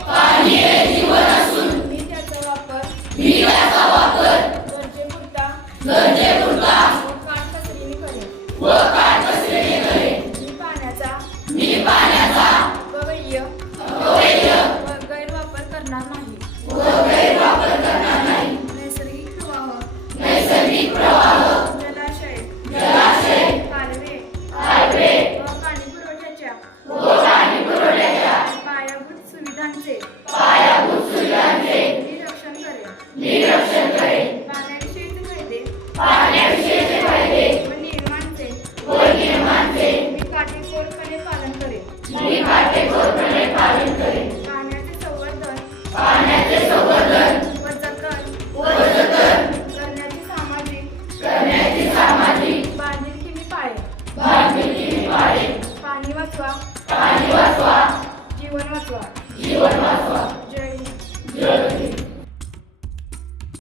पाणी हे जीवन असून मी त्याचा वापर गरजेपुरता व काटकसरीने करेन. मी पाण्याचा अपव्यय व गैरवापर करणार नाही. नैसर्गिक प्रवाह जलाशय कालवे व पाणी पुरवठ्याच्या पायाभूत सुविधांचे निरीक्षण करेन. पाण्याविषयीचे फायदे व नियमांचे मी काटेकोरपणे पालन करेन. पाण्याचे संवर्धन व जतन करण्याची सामाजिक बांधिलकी मी पाळेन. पाणी वाचवा, जीवन वाचवा.